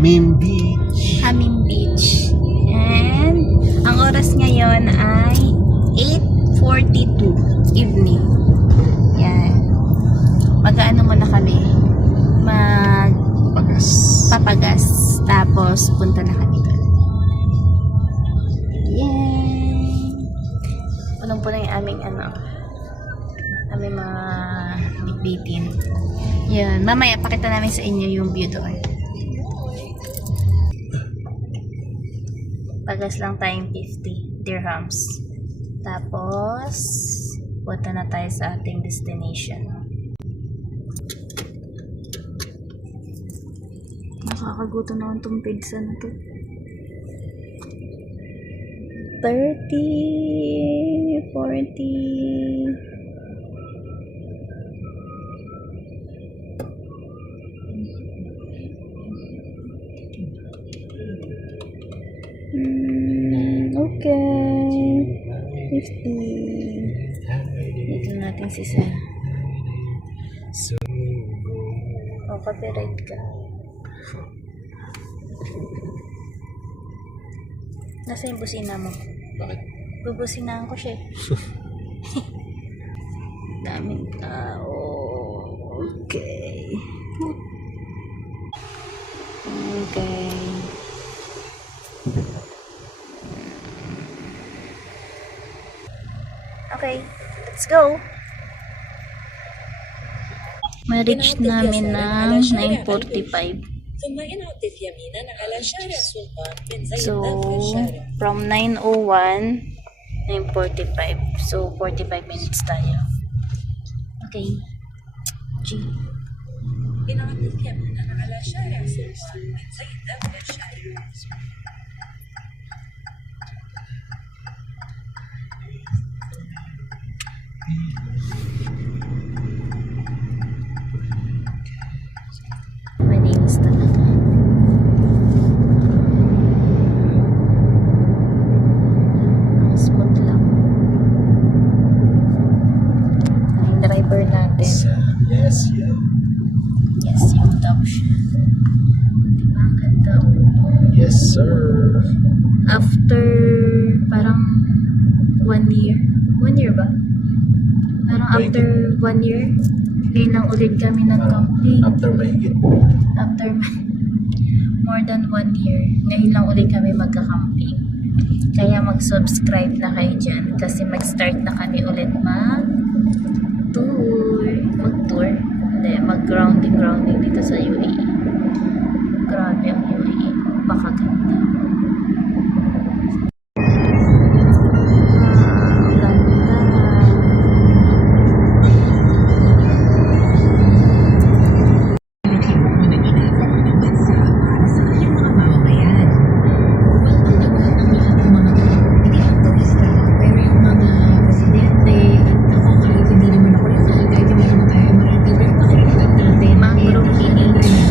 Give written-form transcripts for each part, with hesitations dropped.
Hamim Beach. Hamim Beach. And ang oras ngayon ay 8:42 evening. Yan. Mag-ano muna kami. Papagas. Tapos punta na kami doon. Yay! Punong-puno yung aming aming mga bitbitin. Yan. Mamaya pakita namin sa inyo yung view doon. Pagas lang tayong 50 dirhams. Tapos, punta na tayo sa ating destination. Nakakagutom naman itong pizza na to. 30, 40... Okay. 50. Dito natin si Sarah. Oh, copyright ka. Nasa yung busina mo? Bakit? Bubusinahan ko siya. Daming tao. Okay. Okay. Okay, let's go. Ma-reach namin ng 9:45. So, from 9:01, 9:45. So, 45 minutes tayo. Okay. G. Malinis talaga. Ang spot lang. Ang driver natin. Yes. Yes, yung daw siya. Diba ang ganda? Yes, sir. After parang 1 year. 1 year ba? Parang after 1 year, ngayon lang ulit kami nag-camping. After mahigit. After more than 1 year, ngayon lang ulit kami magka-camping. Kaya mag-subscribe na kayo dyan kasi mag-start na kami ulit mag-tour. Hindi, mag-grounding dito sa UAE. Grabe ang UAE. Pakaganda. Mangrove village.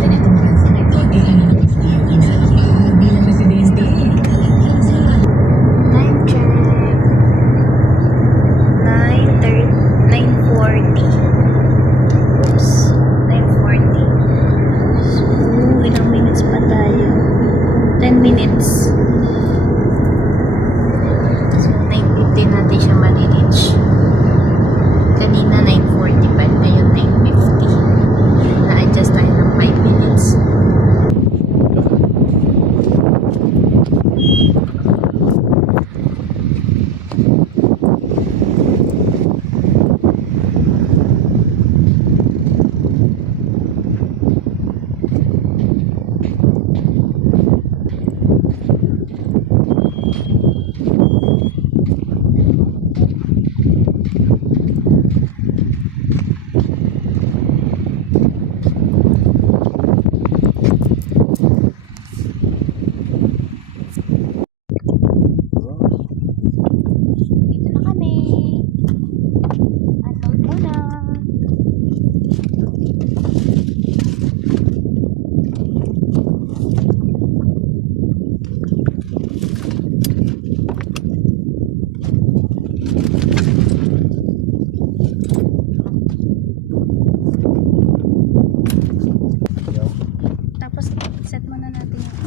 natin yung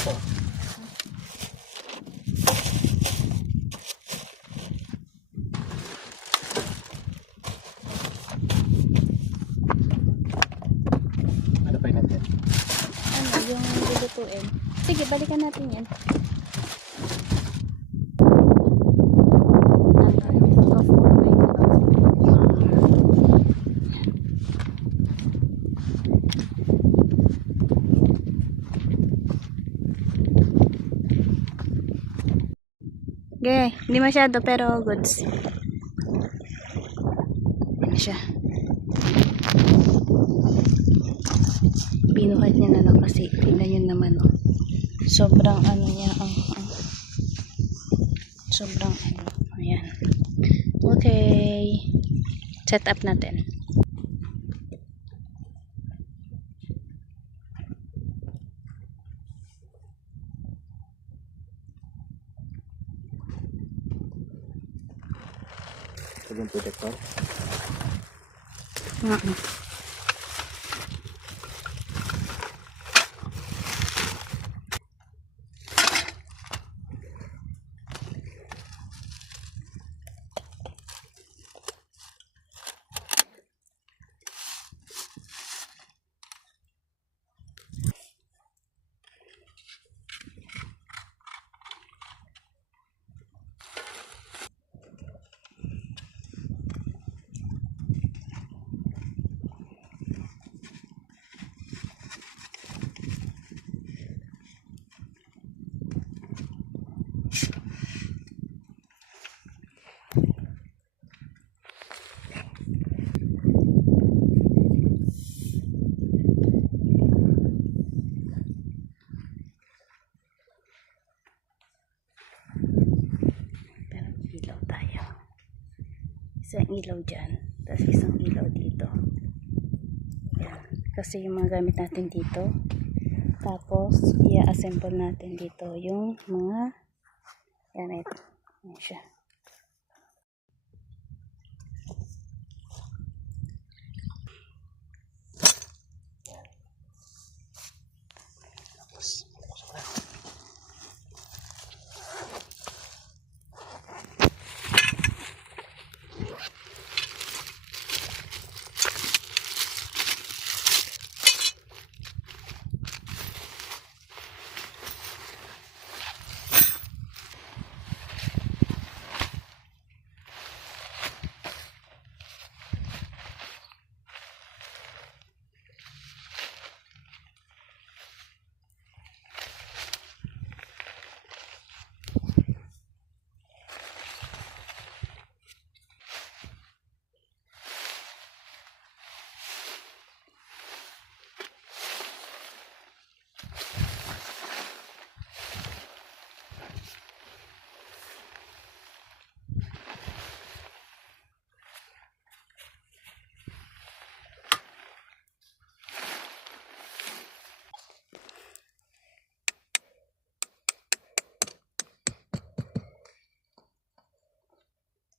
Ito. Ano pa yun natin? ano, yung lulutuin. Sige, balikan natin yan. Off mo na yung okay, hindi masyado pero goods. Ano siya? Binuhat niya na lang kasi tingnan yun naman oh. Sobrang ano niya sobrang ano. Ayan. Okay. Set up natin. Ito yung protector. Ilaw tayo. Isang ilaw dyan. Tapos isang ilaw dito. Yan. Kasi yung mga gamit natin dito. Tapos, i-assemble natin dito yung mga yan ito. Yan siya.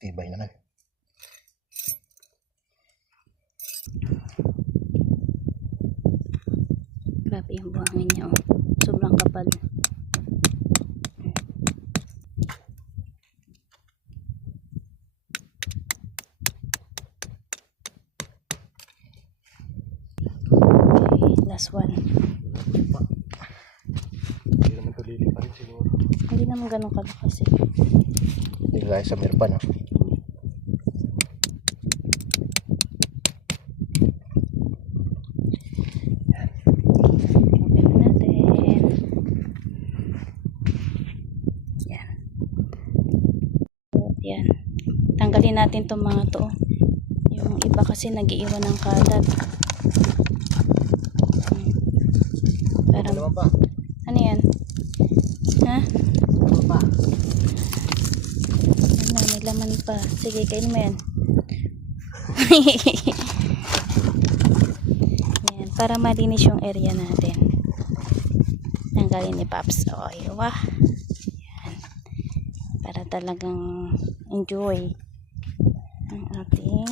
Tibay naman. Grabe yung buhangin niya oh. Sobrang kapal. Okay, last one. Hindi naman ito lili pa rin siguro. Hindi naman ganun kalakas eh. Hindi gaya sa Mirpan, no? Open natin. Yan. Yan. Tanggalin natin itong mga to. Yung iba kasi nag-iiwan ng kalat. Ano naman pa? Ano yan? Ha? Ano pa? Ano, may laman pa. Sige, kainin mo yan. Yan, para malinis yung area natin. Tanggalin ni Paps. Okay, wah. Yan. Para talagang enjoy ang ating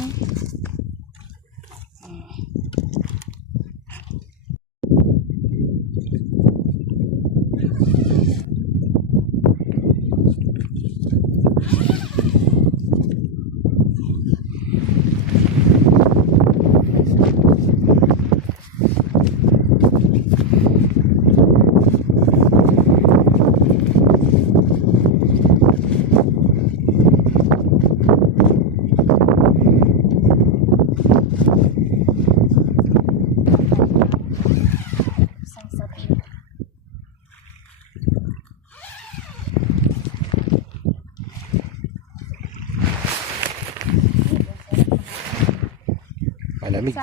Lamig.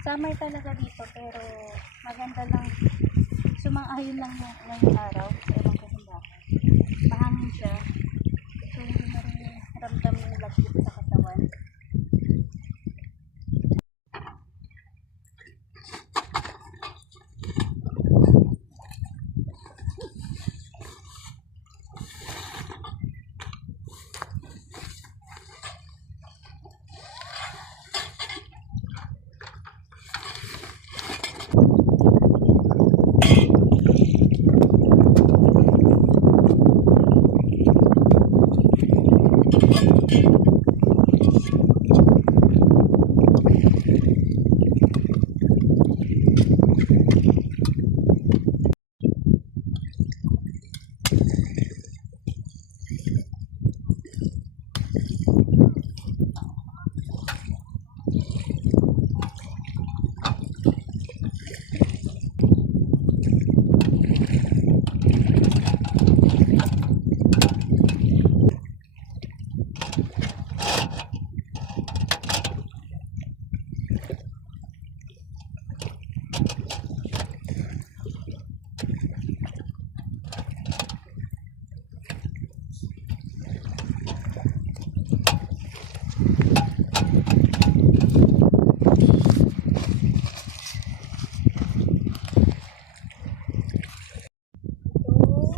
Summer talaga dito, pero maganda lang. Sumang-ayon lang ngayong araw. Ewan ko kung bakit. Mahangin siya. So, hindi na rin ramdam yung lagkit sa katawan.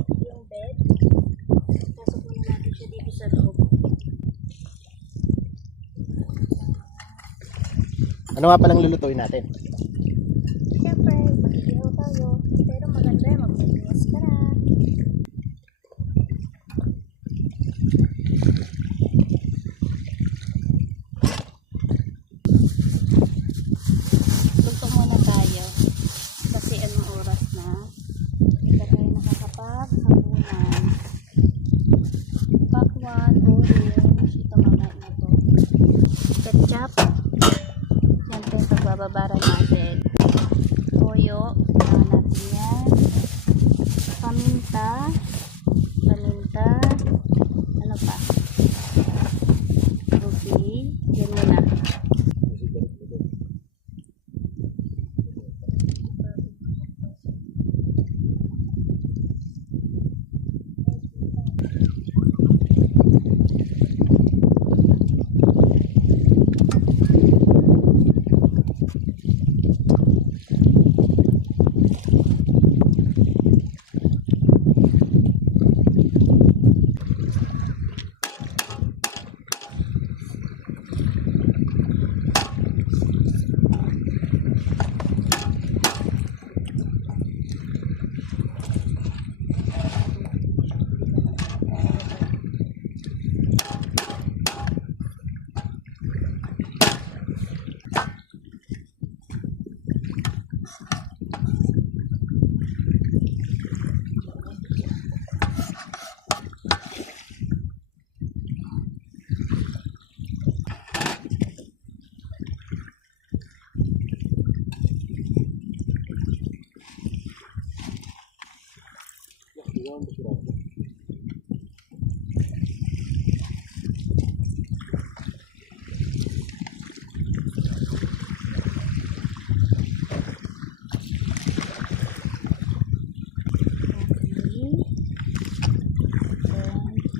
Yung bed. Pasok muna natin siya dito sa loob. Ano nga palang lulutuin natin? Siyempre, mag-ihaw tayo. Pero maganda yung mag-iwas ka na. Luto muna tayo. Kasi anong oras na? Hindi pa tayo nakakapag-hapunan. Pakwan, orange. Ito mga na to. Ketchup. Siyempre, pagbababaran natin. Toyo. Kailangan natin yan. Paminta. Paminta. Ano pa? Ruby. Yan muna.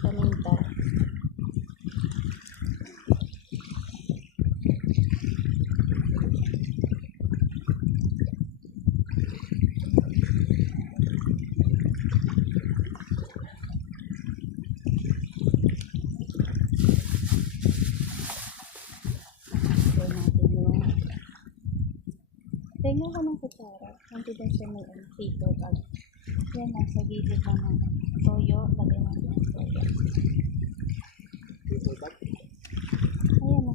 Paminta. Tingnan ko ng kutsara. Hindi din siya may paper bag. Yan, nasa gilid lang ng toyo. Lagay natin ang toyo. Ayan na.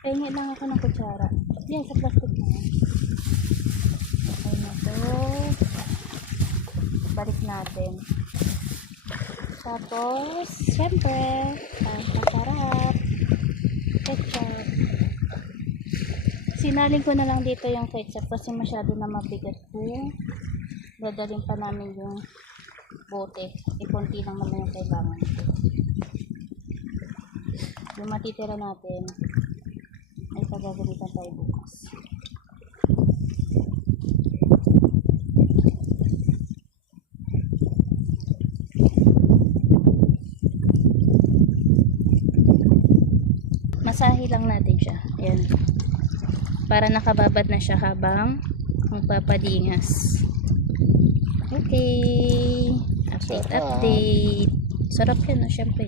Tingnan lang ako ng kutsara. Yan, sa plastic na yan. Okay na to. Balik natin. Tapos, syempre, ang masarap. Ketchup. Sinaling ko na lang dito yung ketchup kasi masyado na mabigat po. Dadalhin pa namin yung bote. Ipunti lang naman yung kailangan. Yung matitira natin ay pagagamitan tayo bukas. Masahi lang natin siya. Ayan. Para nakababad na siya habang magpapadingas. Okay. Update. Sarap yan, no? Siyempre.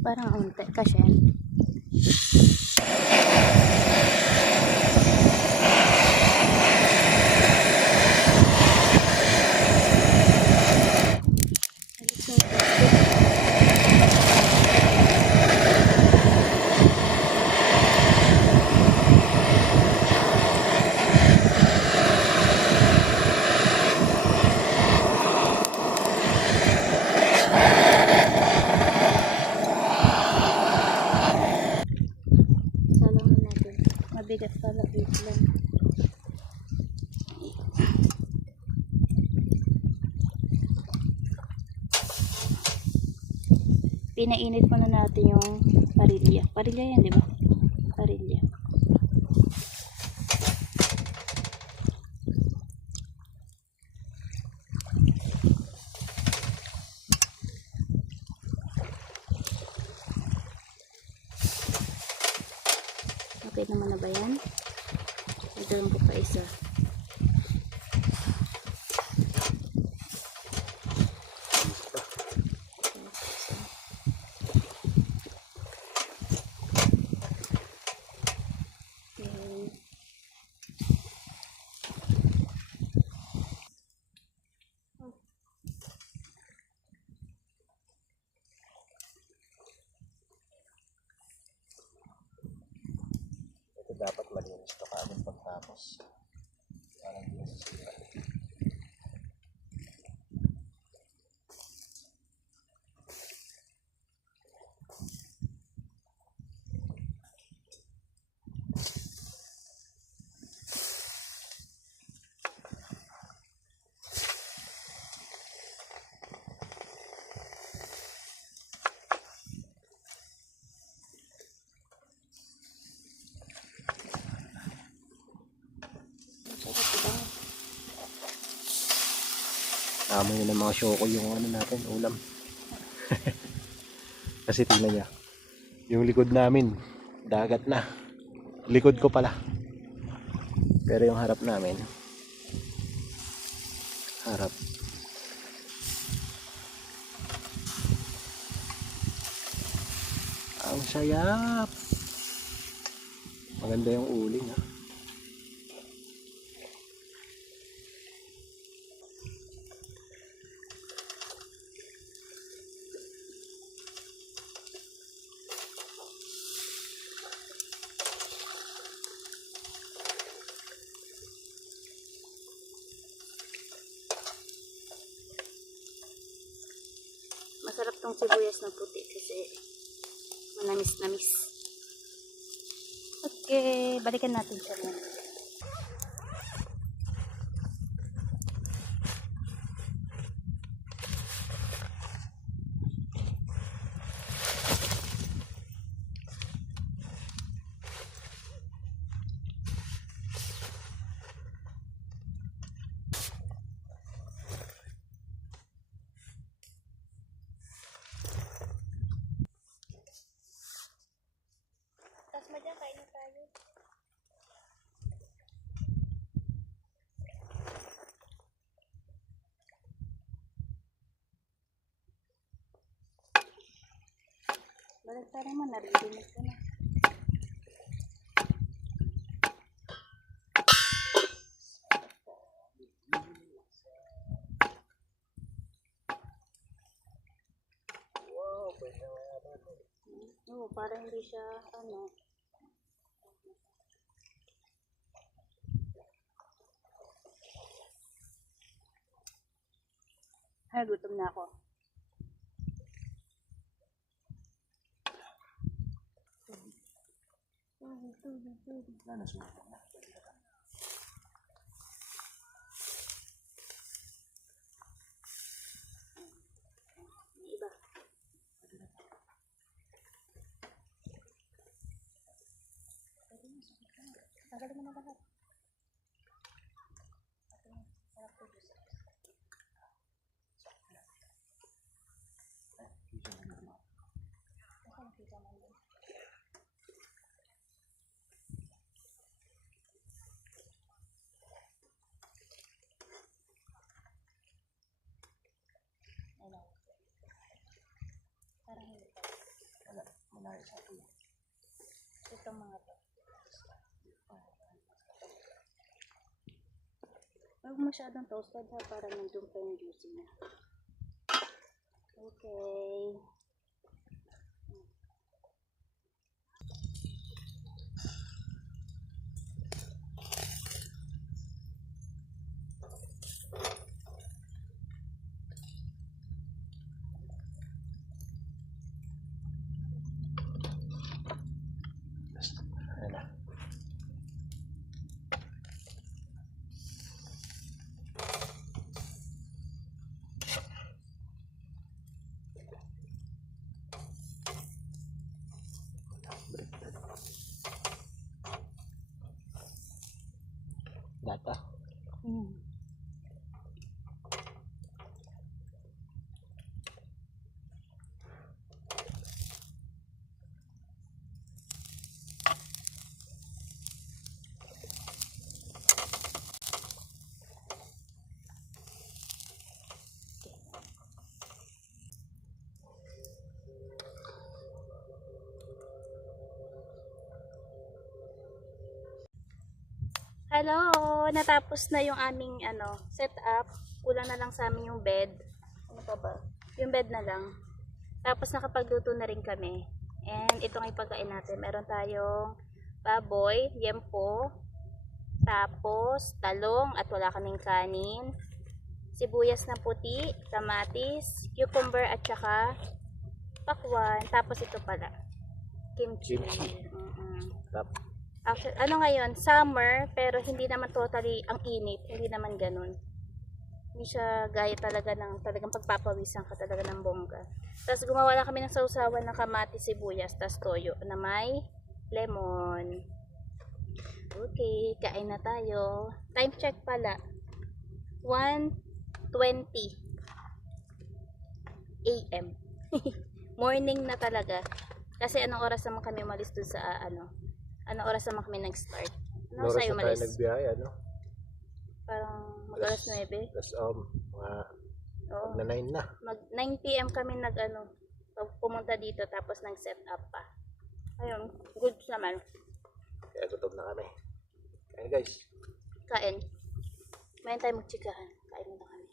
Parang unti kasi yan. Salamin natin. Mabigat pala. Wait lang. Pinainit muna natin yung parilya. Parilya yan, di ba? Parilya. Okay naman na ba yan? Ito ko pa isa. Ito dapat malinis to kagad pagtapos. Parang hindi nasisira. Amoy na ng mga syoko yung ano natin, ulam. Kasi tingnan niya. Yung likod namin, dagat na. Likod ko pala. Pero yung harap namin, harap. Ang sayap. Maganda yung uling, ha. Masarap tong sibuyas na puti kasi manamis-namis. Okay, balikan natin siya ngayon. Tas mo dyan, kain na tayo. Baligtarin mo, narinig ka na. Wow, pwede na yata ito. Oo, para hindi siya, ano. Ay, gutom na ako. Wala na, sulit na. May iba. Tagalin mo na lahat. Parang hindi pa. Wala, malayo sa akin. Itong mga to. Huwag masyadong toasted ha, para nandun pa yung juicy niya. Okay. Ayan na. Lata. Hello! Natapos na yung aming setup. Kulang na lang sa amin yung bed. Ano pa ba? Yung bed na lang. Tapos nakapagluto na rin kami. And ito nga ipagkain natin. Meron tayong baboy, yempo, tapos talong at wala kaming kanin. Sibuyas na puti, kamatis, cucumber at saka pakwan. Tapos ito pala. Kimchi. Kimchi. Tap. Actually, ngayon, summer, pero hindi naman totally ang init, hindi naman ganun. Hindi siya gaya talaga ng talagang pagpapawisan ka talaga ng bongga. Tapos gumawa lang kami ng sausawan ng kamatis, sibuyas, tapos toyo na may lemon. Okay, kain na tayo. Time check pala. 1:20 AM. Morning na talaga. Kasi anong oras naman kami umalis doon sa anong oras naman kami nag-start? Ano Oras sa'yo na tayo umalis? nagbiyahe, ano? Parang mag alas 9. Tapos, mga Oo. mag na 9 na. Mag 9 PM kami pumunta dito tapos nag-set up pa. Ayun, good naman. Kaya gutom na kami. Kaya guys, Kain. Mayan tayo magtsikahan. Kain muna kami.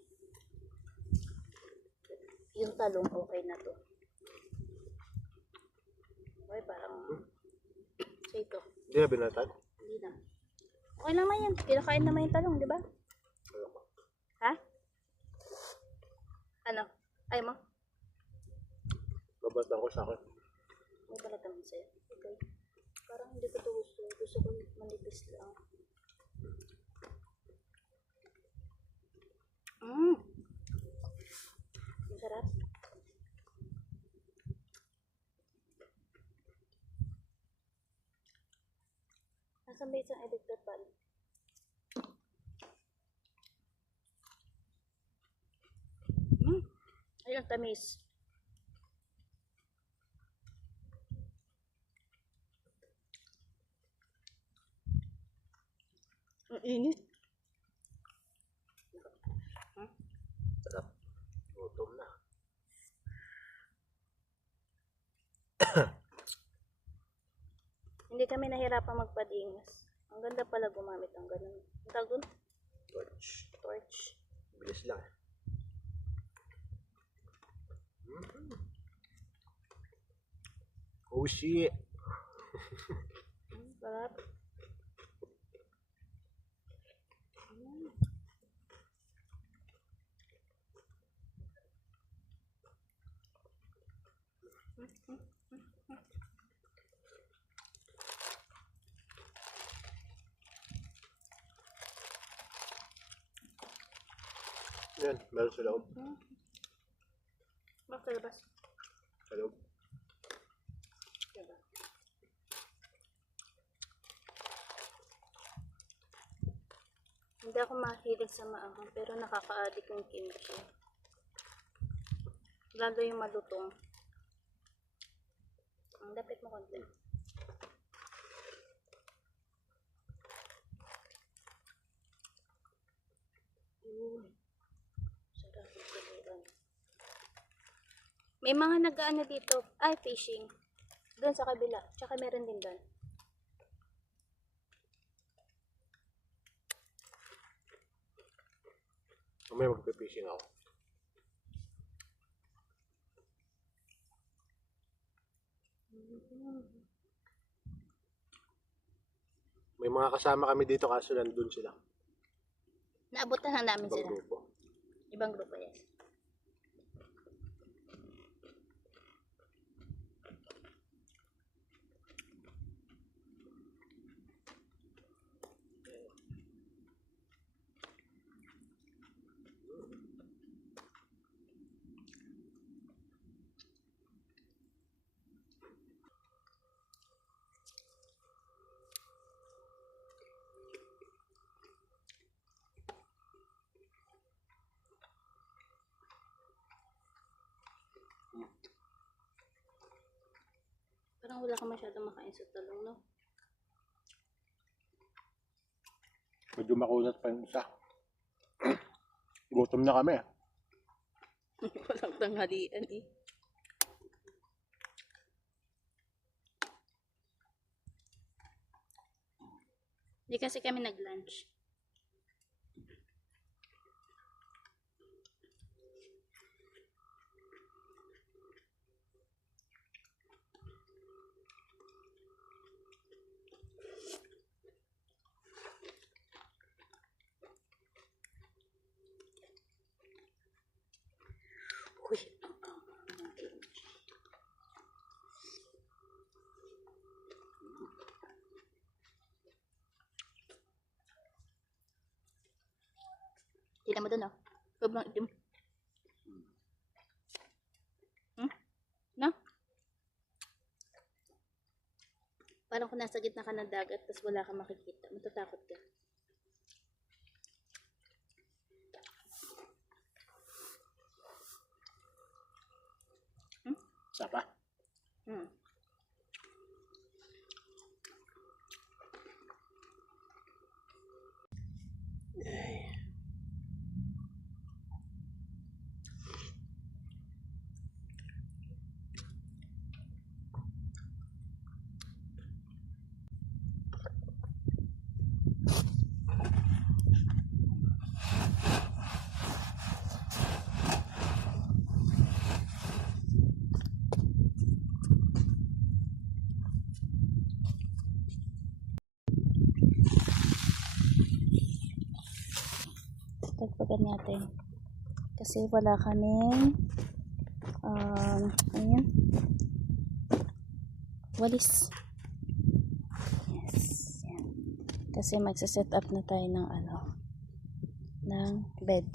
Yung talong okay na to. Okay, parang sa ito. hindi na binatag. Hindi na. Okay naman yan. Kinakain naman yung talong, di ba? Ha? Ano? Ay mo? Babatan ko sa akin. May pala naman sa'yo. Okay. Parang hindi ko ito gusto. Gusto ko manipis lang. Masarap. Nasaan ba isang electric pan? Ayun, tamis. Ang init. Sarap. Gutom na. Hindi kami nahirapan magpadingos. Ang ganda pala gumamit ng ganun. Ang tawag dun? Torch. Torch. Bilis lang. Oh shit. Sarap. Yan, meron sa loob. Baka labas. Sa loob. Diba? Hindi ako mahilig sa maanghang pero nakaka-addict yung kimchi. Lalo yung malutong. Ang lapit mo konti. Sarap yung kailan. May mga nag-ano dito. Ay, fishing. Doon sa kabila. Tsaka meron din doon. Mamaya magpipishing ako. May mga kasama kami dito kaso nandun sila. Naabutan na namin Ibang sila. grupo. Ibang grupo, yes. Parang wala ka masyadong makain sa talong, no? Medyo makunat pa yung isa. Gutom na kami. Walang tanghalian eh. Hindi kasi kami nag-lunch. Uy, ang kimchi. Tignan mo dun, oh. Sobrang itim. No? Parang kung nasa gitna ka ng dagat tapos wala kang makikita. Matatakot ka. Sapa. Hmm. Tagpagan natin. Kasi wala kaming ano yan? Walis. Yes. Yan. Kasi magsa-set up na tayo ng ano, ng bed.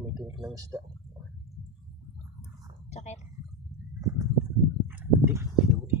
May tinik ng isda. Sakit. Hindi, inuwi.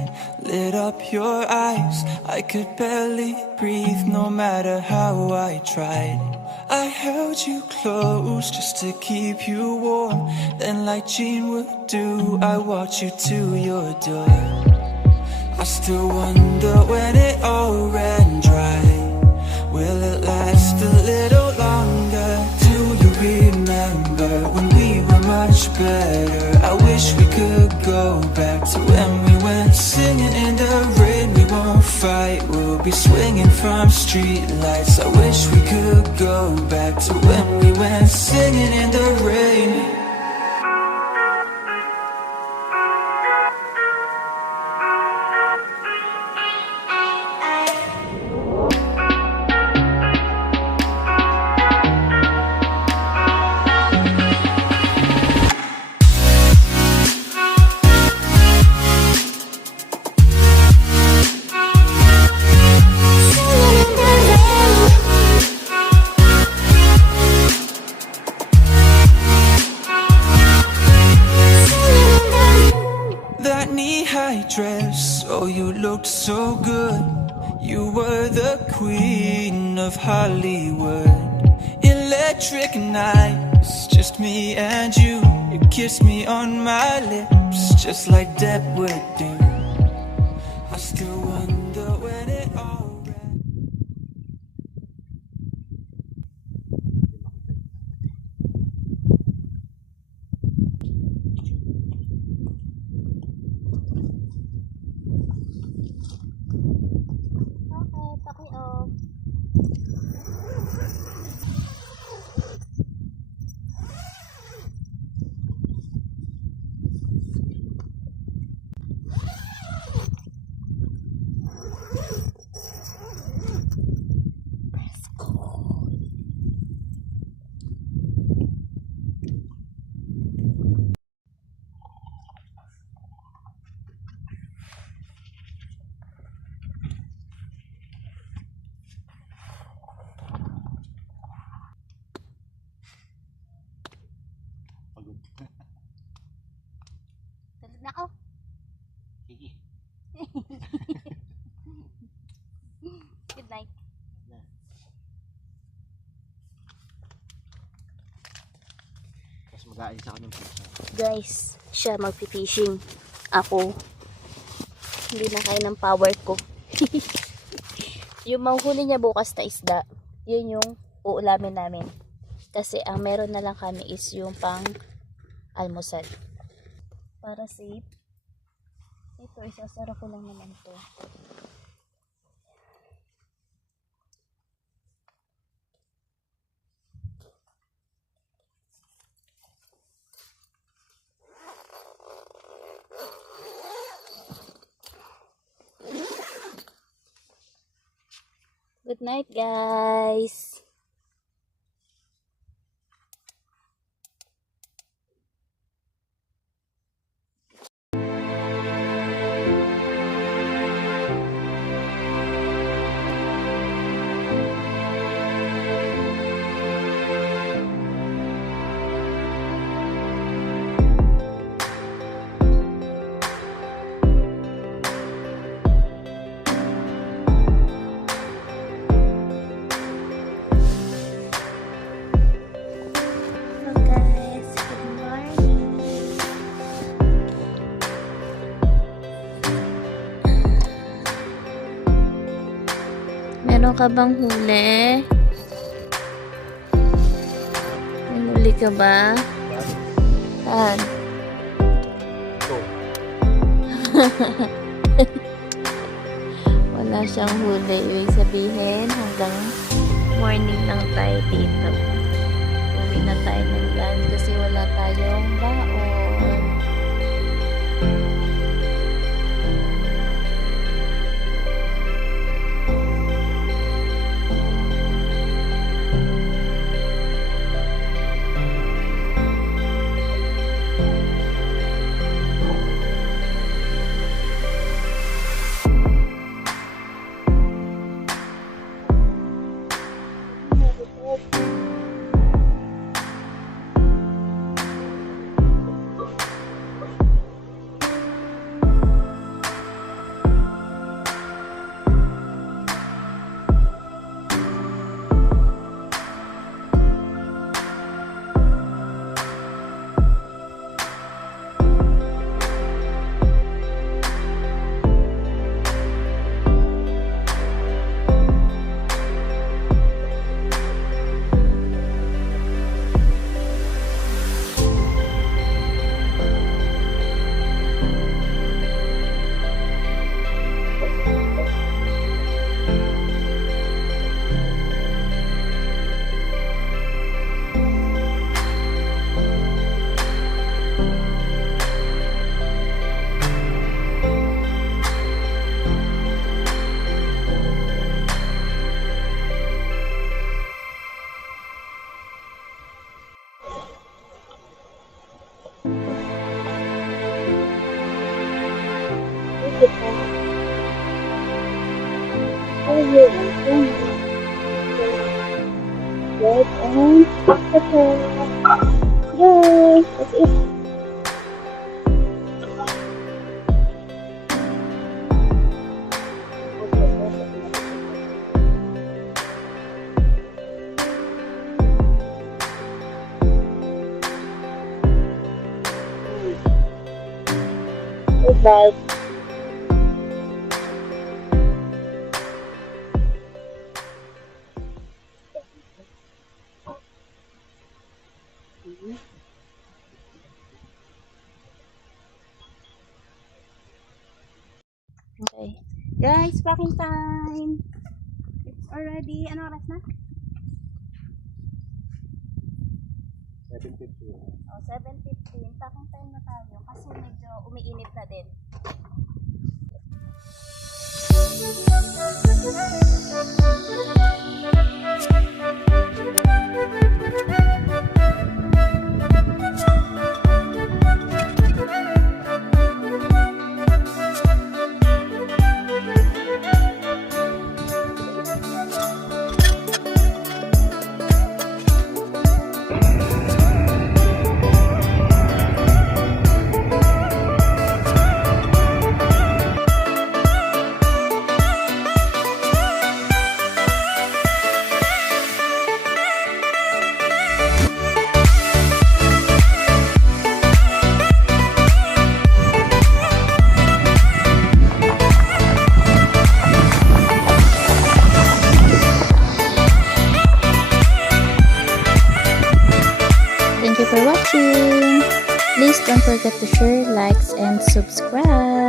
light lit up your eyes. I could barely breathe no matter how I tried. I held you close just to keep you warm. Then like Jean would do, I walked you to your door. I still wonder when it all ran dry. Will it last a little longer? Do you remember when we were much better? I wish we could go back to when we went singing in the rain. We won't fight, we'll be swinging from street lights. I wish we could go back to when we went singing in the rain. Dress, oh you looked so good. You were the queen of Hollywood. Electric nights, just me and you. You kissed me on my lips, just like Deb would do. I still wonder when it all ran. Tulog na ako. Sige. Good night. Mas mag-aalis ako ng pizza. Guys, siya magpi-fishing. Ako, hindi na kaya ng power ko. Yung mahuli niya bukas na isda, yun yung uulamin namin. Kasi ang meron na lang kami is yung pang almusal. Para safe. Ito, isasara ko lang naman to. Good night, guys. Meron ka bang huli? May huli ka ba? Saan? Ito. Wala siyang huli. Ibig sabihin, hanggang morning lang tayo dito. Uwi na tayo ng lunch kasi wala tayong baon. Red and purple. Yay! That's it. Goodbye. Okay. Guys, packing time. It's already, ano oras na? 7:50. Oh, 7:15. Packing time na tayo kasi medyo umiinit na din. Thank you for watching. Please don't forget to share, likes, and subscribe.